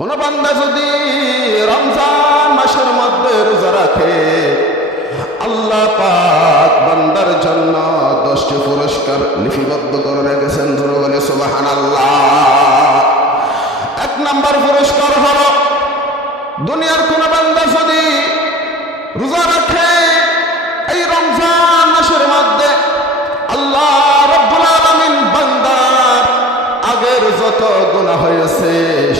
কোন বান্দা যদি রমজান মাসের মধ্যে রোজা রাখে, আল্লাহ পাক বান্দার জন্য 10টি পুরস্কার লিপিবদ্ধ করে রেখেছেন। ধরে বলে সুবহানাল্লাহ। 1 নম্বর পুরস্কার হলো, দুনিয়ার কোন বান্দা যদি রোজা রাখে এই রমজান মাসের মধ্যে, আল্লাহ রাব্বুল আলামিন বান্দার আগের যত গুনাহ হয়েছে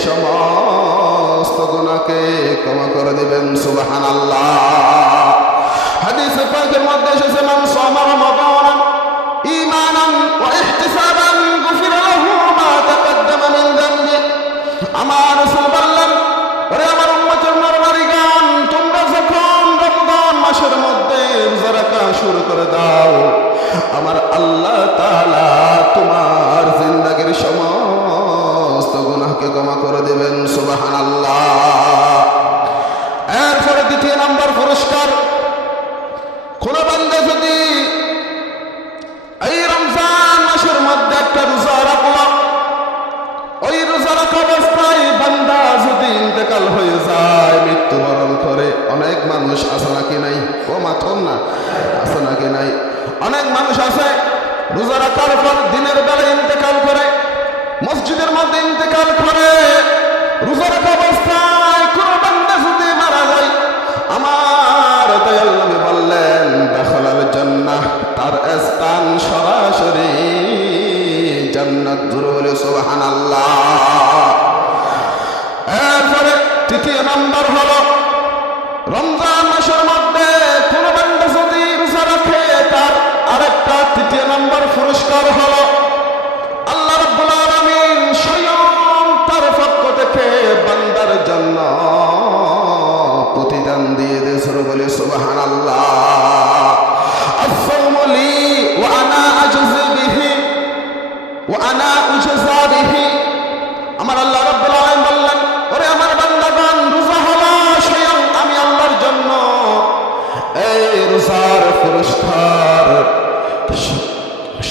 সমস্ত গুনাহকে ক্ষমা করে দিবেন। সুবহানাল্লাহ। হাদিসে পাকের মধ্যে এসেছে, মান সামা রমাদান ঈমানান ওয়া ইহতিসাবান গুফিরা লাহু মা তাকদ্দামা মিন যামবি। আমার রাসূল বললেন, ওরে আমার উম্মতের নরনারীগণ, তোমরা যখন রমজান মাসের মধ্যে রোজা রাখা শুরু করে দাও, আমার আল্লাহ তাআলা তোমার জিন্দেগীর সমস্ত গুনাহকে ক্ষমা করে দিবেন। সুবহানাল্লাহ। এরপরে 2 নম্বর পুরস্কার, কোন বান্দা যদি এই রমজান মাসের মধ্যে একটা রোজা রাখলো, ওই রোজা রাখা অবস্থায় বান্দা যদি ইন্তেকাল হয়ে যায়, মৃত্যুবরণ করে, অনেক মানুষ আছে নাকি নাই? ও মাথন না, আছে নাকি নাই? অনেক মানুষ আছে রোজা রাখার পর দিনের বেলা ইন্তেকাল করে, মসজিদের মধ্যে ইন্তেকাল করে। রোজা রাখা অবস্থায় কোন বান্দা যদি মারা যায়, আমার দয়াল নবী বললেন, দাখালাল জান্নাহ, তার স্থান সরাসরি জান্নাত। জোরে বলে সুবহানাল্লাহ। এরপরে 3 নম্বর হলো, রমজান মাসের মধ্যে কোন বান্দা যদি রোজা রাখে, তার আরেকটা 3 নম্বর পুরস্কার হলো, আল্লাহ রাব্বুল আলামিন স্বয়ং তার পক্ষ থেকে বান্দার জন্য প্রতিদান দিয়ে দেয়। জোরে বলে সুবহানাল্লাহ। আস-সাওমু লি ওয়া আনা আজজি বিহি ওয়া আনা উজজা বিহি। আমার আল্লাহ রাব্বুল আলামিন বললেন, ওরে আমার বান্দাগণ, রোজা হলো স্বয়ং আমি আল্লাহর জন্য, এই রোজার পুরস্কার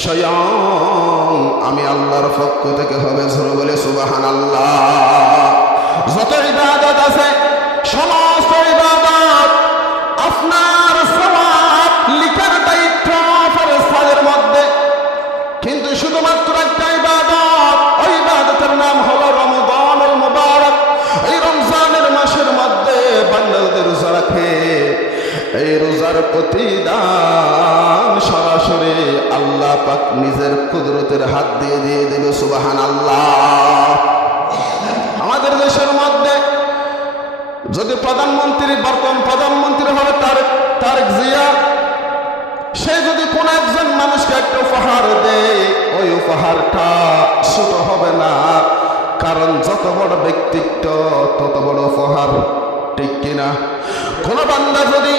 স্বয়ং আমি আল্লাহর পক্ষ থেকে হবে। জোরে বলে সুবহানাল্লাহ। যত ইবাদত আছে, সমস্ত ইবাদত আপনার সওয়াব লিখার দায়িত্ব ফেরেশতাদের মধ্যে, কিন্তু শুধুমাত্র একটা ইবাদত, ওই ইবাদতের নাম হলো রমজানুল মুবারক। এই রমজানের মাসের মধ্যে বান্দা যদি রোজা রাখে, এই রোজার প্রতিদান সরাসরি আল্লাহ পাক নিজের কুদরতের হাত দিয়ে দিয়ে দেবে। সুবহানাল্লাহ। আমাদের দেশের মধ্যে যদি প্রধানমন্ত্রী, বর্তমান প্রধানমন্ত্রী হলো তারেক জিয়া, সে যদি কোন একজন মানুষকে একটা উপহার দেয়, ওই উপহারটা ছোট হবে না, কারণ যত বড় ব্যক্তিত্ব তত বড় উপহার, ঠিক কিনা? কোন বান্দা যদি,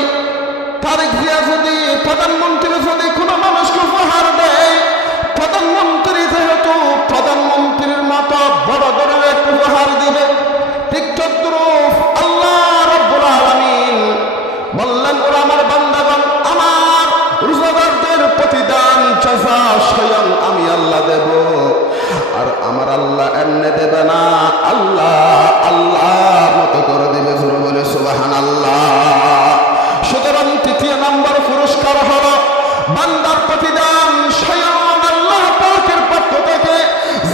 তারেক জিয়া যদি, প্রধানমন্ত্রী যদি কোন মানুষকে উপহার দেয়, প্রধানমন্ত্রী যেহেতু প্রধানমন্ত্রীর মতো বড় ধরনের একটা উপহার দিবে, ঠিক তদ্রূপ আল্লাহ রাব্বুল আলামিন বললেন, ওরা আমার বান্দাগণ, আমার রোজাদারদের প্রতিদান জাযা স্বয়ং আমি আল্লাহ দেব। আর আমার আল্লাহ এমনি দেবে না, আল্লাহ আল্লাহর মতো করে দেবে। জোরে বলে সুবহানাল্লাহ। সুতরাং 3 নম্বর পুরস্কার হলো, বান্দার প্রতিদান স্বয়ং আল্লাহ পাকের পক্ষ থেকে।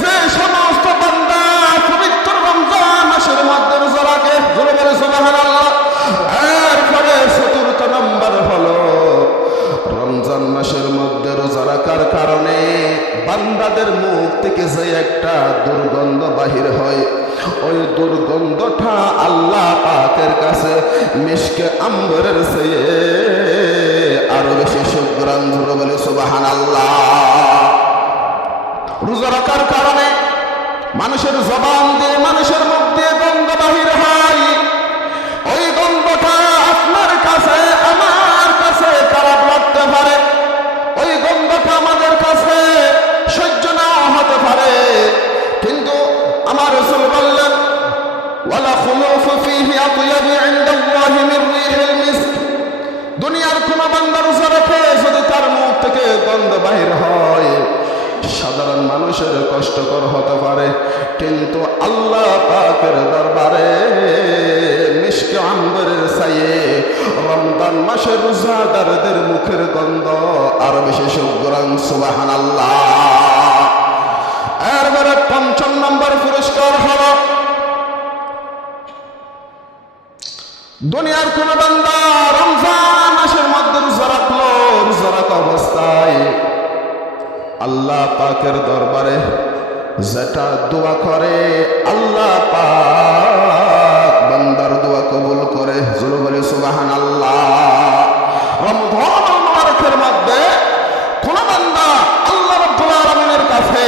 যে সমস্ত বান্দা পবিত্র রমজান মাসের মধ্যে রোজা রাখে, জোরে বলে সুবহানাল্লাহ। এরপরে 4 নম্বর হলো, রমজান মাসের মধ্যে রোজা রাখার কারণে বান্দাদের মুখ থেকে যে একটা দুর্গন্ধ বাহির হয়, ওই দুর্গন্ধটা আল্লাহ পাকের কাছে মিশকে আম্বরের চেয়ে আরো বেশি সুগ্রাণ। জোরে বলে সুবহানাল্লাহ। রোজা রাখার কারণে মানুষের জবান দিয়ে, মানুষের মুখ দিয়ে গন্ধ বাহির হয়, ওই গন্ধটা আপনার কাছে, আমার কাছে খারাপ লাগতে পারে, ওই গন্ধটা আমাদের কাছে সহ্য না হতে পারে, কিন্তু আমার রাসূল বললেন, ওয়ালা খুলুফু ফীহি আতয়াবু ইনদাল্লাহি মির রিহিল মিস্ক। দুনিয়ার কোন বান্দা রোজা রাখে, যদি তার মুখ থেকে গন্ধ বাহির হয়, সাধারণ মানুষের কষ্টকর হতে পারে, কিন্তু আল্লাহ পাকের দরবারে মাসে রোজাদারদের মুখের গন্ধ আরো বেশি সুগ্রাণ সুবহানাল্লাহ। এরপরে ৫ম নম্বর পুরস্কার হলো দুনিয়ার কোন বান্দা রমজান মাসের মধ্যে রোজা রাখলো, রোজা রাখা অবস্থায় আল্লাহ পাকের দরবারে যেটা দোয়া করে আল্লাহ পাক বান্দার দোয়া কবুল করে। জোরে বলে সুবহানাল্লাহ। রমজান মুবারকের মধ্যে কোন বান্দা আল্লাহ রাব্বুল আলামিনের কাছে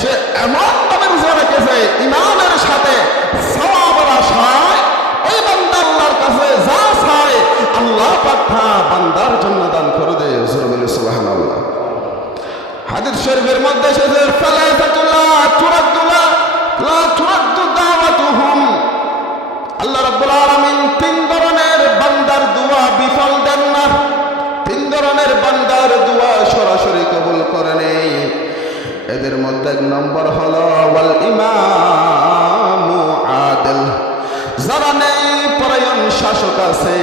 সে এমন ভাবে রোজা রেখেছে ইমানের সাথে সওয়াবের আশায়, ওই বান্দা আল্লাহর কাছে যা চায় আল্লাহ পাক বান্দার জন্য দান করে দেয়। জোরে বলে সুবহানাল্লাহ। হাদিস শরীফের মধ্যে এসেছে আল্লাহ রাব্বুল আলামিন ৩ ধরনের বান্দার দোয়া বিফল দেন না, ৩ ধরনের বান্দার দোয়া সরাসরি কবুল করে নেই। এদের মধ্যে ১ নম্বর হলো ওয়াল ইমামু আদিল। যারা নেই পরায়ণ শাসক আছে,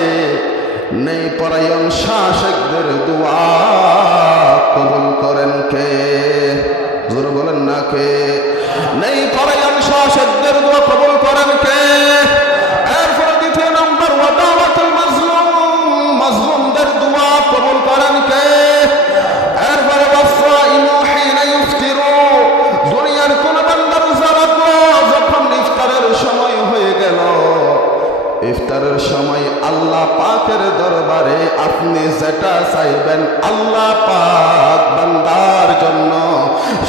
নেই পরায়ণ শাসকদের দোয়া কবুল করেন কে? জোরে বলেন না কে? নেই পরায়ণ শাসকদের দোয়া কবুল করেন কে? এরপরে ২য় নম্বর ওয়া দাওয়াতুল মাজলুম, মাজলুমদের দোয়া কবুল করেন কে? এরপরে ওয়াসাইমু হিনা ইফতিরু, দুনিয়ার কোন বান্দা রোজা রাখলো, যখন ইফতারের সময় হয়ে গেল, ইফতারের সময় আল্লাহ পাকের দরবারে আপনি যেটা চাইবেন আল্লাহ পাক বান্দার জন্য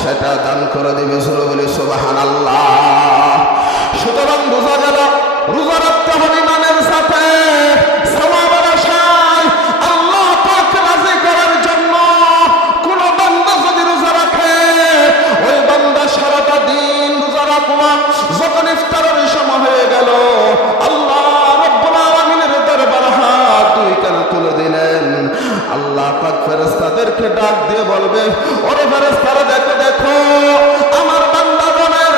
সেটা দান করে দিবে। জোরে বলে সুবহানাল্লাহ। সুতরাং বোঝা গেল রোজা রাখতে হবে ইমানের সাথে, সওয়াবের আশায়, আল্লাহ পাক রাজি করার জন্য। কোন বান্দা যদি রোজা রাখে, ওই বান্দা সারাটা দিন রোজা রাখলো, যখন ইফতারের সময় হয়ে গেল আল্লাহ তুলে দিলেন, আল্লাহ পাক ফেরেশতাদেরকে ডাক দিয়ে বলবে, ওরে ফেরেশতারা দেখো দেখো আমার বান্দাগণের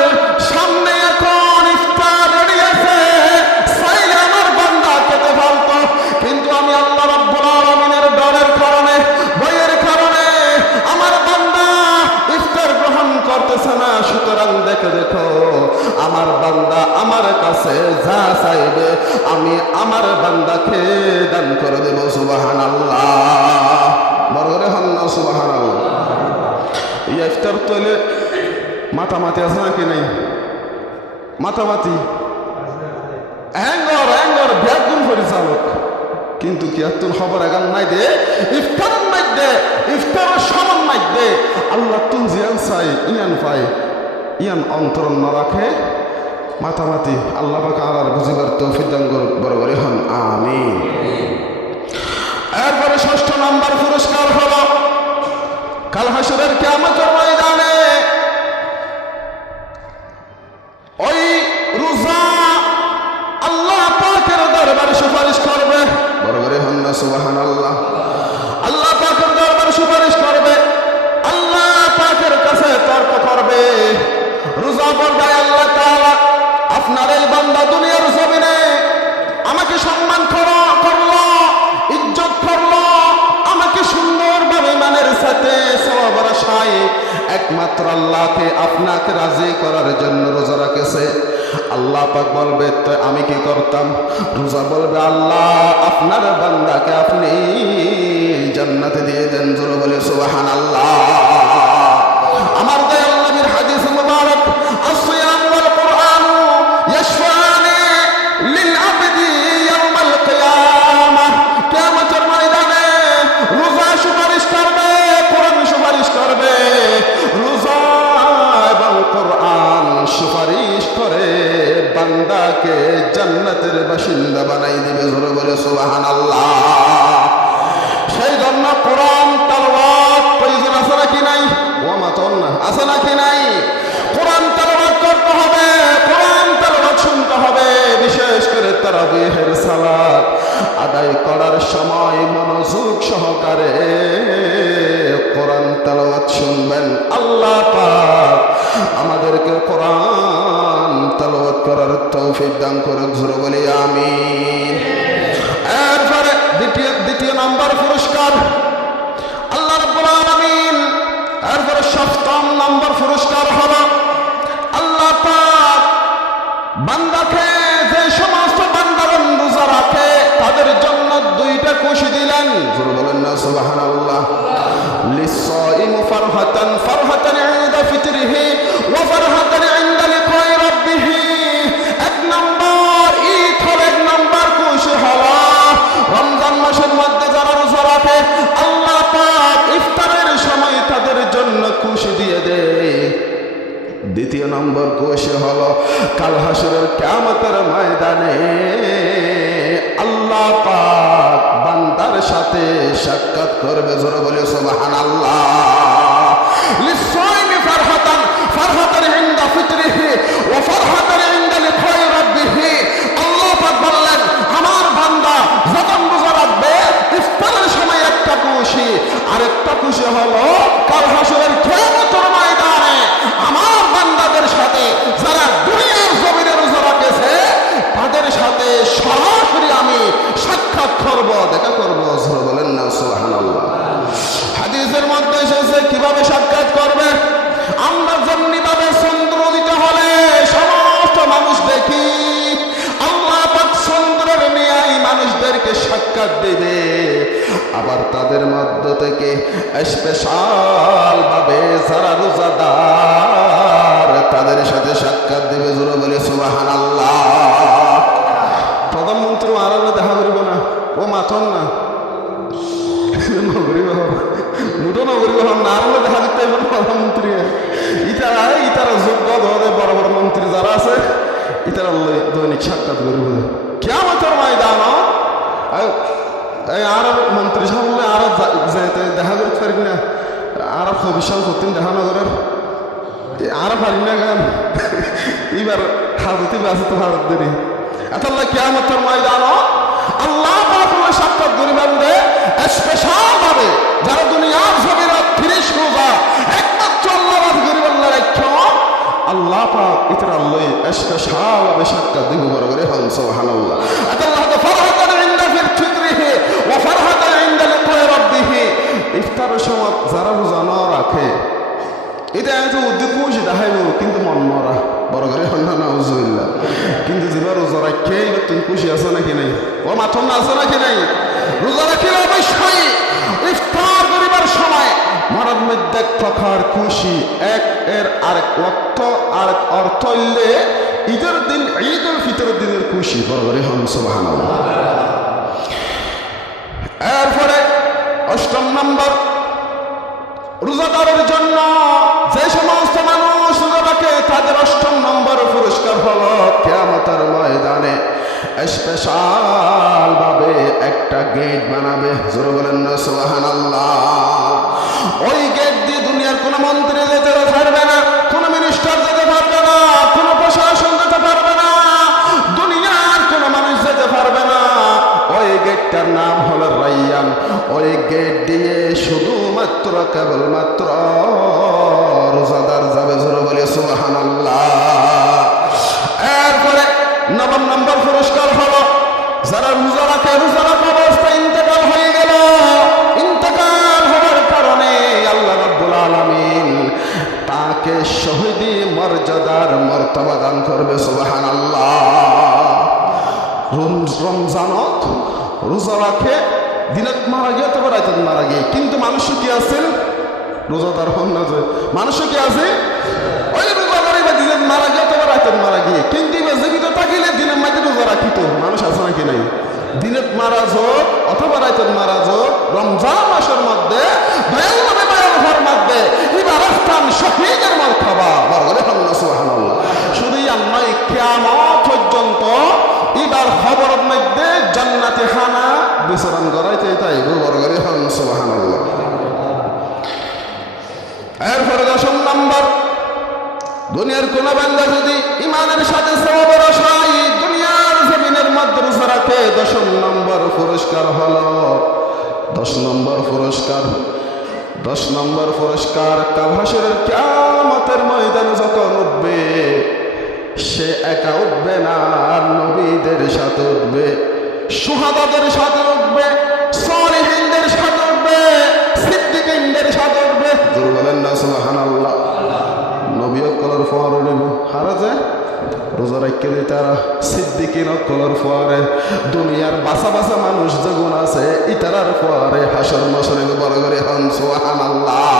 সামনে এখন ইফতার রেডি আছে, চাইলে আমার বান্দা খেতে পারতো, কিন্তু আমি আল্লাহ রাব্বুল আলামিনের ডরের কারণে, ভয়ের কারণে আমার বান্দা ইফতার গ্রহণ করতেছে না। সুতরাং দেখে দেখো আমার বান্দা আমার কাছে যা চাইবে আমি আমার বান্দাকে দান করে দেব। সুবহানাল্লাহ। বড় করে হন না সুবহানাল্লাহ। এই ইফতার তৈলে মাতামাতি আছে নাকি নাই? মাতামাতি অ্যাঙ্গর ব্যাগুন পরিচালক, কিন্তু কি এত খবর এগান নাই দে ইফতারের মধ্যে, ইফতারের সময় মধ্যে আল্লাহ তুন জিয়ান চাই ইয়ান পাই, ইয়ান অন্তরণ না রাখে মাতামাতি। আল্লাহ পাক আর বুঝিবার তৌফিক দান করুন। বড় করে হন আমিন। এরপরে ৬ষ্ঠ নাম্বার পুরস্কার হলো কাল হাসরের কিয়ামতের ময়দানে ওই রোজা আল্লাহ পাকের দরবারে সুপারিশ করবে। বড় করে হন না সুবহানাল্লাহ। আল্লাহ পাকের দরবারে সুপারিশ করবে, আল্লাহ পাকের কাছে তর্ক করবে। রোজা বলবে আল্লাহ তাআলা আপনার এই বান্দা দুনিয়ার জমিনে আমাকে সম্মান করলো, ইজ্জত করলো, আমাকে সুন্দরভাবে ইমানের সাথে সওয়াবের আশায় একমাত্র আল্লাহকে আপনাকে রাজি করার জন্য রোজা রাখেছে। আল্লাহ পাক বলবে তো আমি কি করতাম? রোজা বলবে আল্লাহ আপনার বান্দাকে আপনি জান্নাতে দিয়ে দেন। জোরে বলে সুবহানাল্লাহ। আমার দয়াল নবীর হাদিস মুবারক আসিয়াম ওয়াল কুরআন ইয়াশফানি লিল আবদি ইয়াউমাল কিয়ামাহ, কিয়ামতের ময়দানে রোজা সুপারিশ করবে, কোরআন সুপারিশ করবে। রোজা এবং কোরআন সুপারিশ করে বান্দাকে জান্নাতের বাসিন্দা বানাই দিবে। জোরে বলে সুবহানাল্লাহ। সেই জন্য কোরআন তেলাওয়াত প্রয়োজন আছে নাকি নাই? ওয়ামাতন আছে নাকি নাই? কোরআন তেলাওয়াত করতে হবে, কোরআন তেলাওয়াত শুনতে হবে। বিশেষ করে তারাবিহের সালাত আদায় করার সময় মনোযোগ সহকারে কোরআন তেলাওয়াত শুনবেন। আল্লাহ পাক আমাদেরকে কোরআন তেলাওয়াত করার তৌফিক দান করুক। জোরে বলি আমিন। এরপরে দ্বিতীয় নাম্বার পুরস্কার আল্লাহ রাব্বুল আলামিন। এরপরে সপ্তম নম্বর পুরস্কার হলো আল্লাহ পাক বান্দাকে, যে সমস্ত বান্দাগণ রোজা রাখে তাদের জন্য দুইটা খুশি দিলেন। জোরে বলেন না সুবহানাল্লাহ। লিস-সাইম ফারহাতান ইনদা ফিতরিহি ওয়া ফারহাতান ইনদা লিকাই রাব্বিহি। এক নম্বর ঈদ হলো, এক নম্বর খুশি হলো রমজান মাসের মধ্যে যারা রোজা রাখে আল্লাহ পাক ইফতারের সময় তাদের জন্য খুশি দিয়ে দেয়। দ্বিতীয় নম্বর খুশি হলো কাল হাসরের কিয়ামতের ময়দানে আল্লাহ পাক বান্দার সাথে সাক্ষাৎ করবে। জোরে বলে সুবহানাল্লাহ। লিস-সাইমি ফারহাতান ইনদা ফিতরিহি ওয়া ফারহাতান ইনদা লিকাই রাব্বিহি। আল্লাহ পাক বললেন আমার বান্দা যখন রোজা রাখবে ইফতারের সময় একটা খুশি, আরেকটা খুশি হলো কাল হাসরের কিয়ামতের ময়দানে আমার বান্দাদের সাথে যারা দুনিয়ার জমিনে রোজা রাখেছে তাদের সাথে সরাসরি আমি সাক্ষাৎ করব, দেখা করব। জোরে বলেন না সুবহানাল্লাহ। হাদিসের মধ্যে এসেছে কিভাবে সাক্ষাৎ করবে। আমরা যেমনিভাবে চন্দ্র দিতে হলে সমস্ত মানুষ দেখি, আল্লাহ পাক চন্দ্রের নিয়াই মানুষদেরকে সাক্ষাৎ দেবে। আবার তাদের মধ্য থেকে স্পেশাল ভাবে যারা রোজাদার তাদের সাথে সাক্ষাৎ দেবে। জোরে বলে সুবহানাল্লাহ। প্রধানমন্ত্রী আরামে দেখা করিব না, ও মাথন না নগরী মুটো নগরী না আরামে দেখা দিতে প্রধানমন্ত্রী। ইতারা যোগ্য ধরনের বড় বড় মন্ত্রী যারা আছে ইতারা দৈনিক সাক্ষাৎ করিব। কিয়ামতের ময়দান আর মন্ত্রী সামনে আর যেতে দেখা করতে পারি না, আর ভবিষ্যৎ করতেন দেখা নগরের আর পারি না গান এবার হাজতে আছে তো হাজত দেরি এতলা কিয়ামতের ময়দান আল্লাহ পাক সাক্ষাৎ করিবেন রে স্পেশাল ভাবে যারা দুনিয়ার জমিনে 30 রোজা একমাত্র আল্লাহ রাজ করিবেন না রাখো আল্লাহ পাক ইতরা লই স্পেশাল ভাবে সাক্ষাৎ দিব। বড় করে হন সুবহানাল্লাহ। আল্লাহ তো ফারহাতান ইনদা ফিতরিহি ওয়া ফারহাতান ইনদা লিকাই রাব্বিহি। ইফতারের সময় যারা রোজা না রাখে এটা এত উদ্যোগ খুশি দেখাইব কিন্তু মন মরা। বড় করে হন না নাউজুবিল্লাহ। কিন্তু যেবার রোজা রাখে এবার তুমি খুশি আছো নাকি নাই, ও মাথন না আছে নাকি নাই। রোজা রাখিলে অবশ্যই ইফতার করিবার সময় মনের মধ্যে এক প্রকার খুশি, এক এর আরেক অর্থ হইলে ঈদের দিন ঈদুল ফিতরের দিনের খুশি। বড় করে হন সুবহানাল্লাহ। এরপরে অষ্টম নম্বর রোজাদারের জন্য যে সমস্ত মানুষ রোজা রাখে তাদের অষ্টম নম্বর পুরস্কার হলো কিয়ামতের ময়দানে স্পেশাল ভাবে একটা গেট বানাবে। জোরে বলেন না সুবহানাল্লাহ। ওই গেট দিয়ে দুনিয়ার কোন মন্ত্রী যেতে পারবে না, কোন মিনিস্টার যেতে পারবে না, কোন প্রশাসন যেতে পারবে না, দুনিয়ার কোন মানুষ যেতে পারবে না। ওই গেটটার নাম হলো রাইয়ান। ওই গেট দিয়ে শুধুমাত্র কেবলমাত্র রোজাদার যাবে। জোরে বলে সুবহানাল্লাহ। এরপরে নবম নম্বর পুরস্কার হলো যারা রোজা রাখে, রোজা রাখা অবস্থায় ইন্তেকাল হয়ে গেল, ইন্তেকাল হওয়ার কারণে আল্লাহ রাব্বুল আলামিন তাকে শহীদি মর্যাদার মর্তবা দান করবে। সুবহানাল্লাহ। রমজানত রোজা রাখে দিনত মারা গিয়ে তবে রাইত মারা গিয়ে, কিন্তু মানুষ কি আছেন রোজাদার হন না যে মানুষ কি আছে ওই রোজাদার এবার দিনত মারা গিয়ে তবে রাইত মারা গিয়ে, কিন্তু এবার জীবিত থাকিলে দিনের মাঝে রোজা রাখিত মানুষ আছে নাকি নাই। দিনত মারা যোগ অথবা রাইত মারা যোগ রমজান মাসের মধ্যে ভয়ানকের মধ্যে এবার স্থান শহীদের মর্তবা। বরগরে হন না সুবহানাল্লাহ। শুধু আল্লাহ কিয়ামত পর্যন্ত এবার খবরের মধ্যে জান্নাতে খানা বিচরণ করাইতে তাই বড় করে হন সুবহানাল্লাহ। এরপরে দশম নম্বর দুনিয়ার কোন বান্দা যদি ইমানের সাথে সওয়াবের আশায় দুনিয়ার জমিনের মধ্যে রোজা রাখে দশম নম্বর পুরস্কার হলো 10 নম্বর পুরস্কার কাল হাসরের কিয়ামতের ময়দানে যখন উঠবে সে একা উঠবে না, আর নবীদের সাথে উঠবে, সুহাদাদের সাথে উঠবে, সালিহিনদের সাথে উঠবে, সিদ্দিকিনদের সাথে উঠবে। জোরে বলেন না সুবহানাল্লাহ। নবী কলর ফোয়ারে নেব হারা যায় রোজা রাখতে দিই তারা সিদ্দিকিন কলর ফোয়ারে দুনিয়ার বাসা বাসা মানুষ যেগুন আছে ইতারার ফোয়ারে হাসর মাসরে বড় করে হন সুবহানাল্লাহ।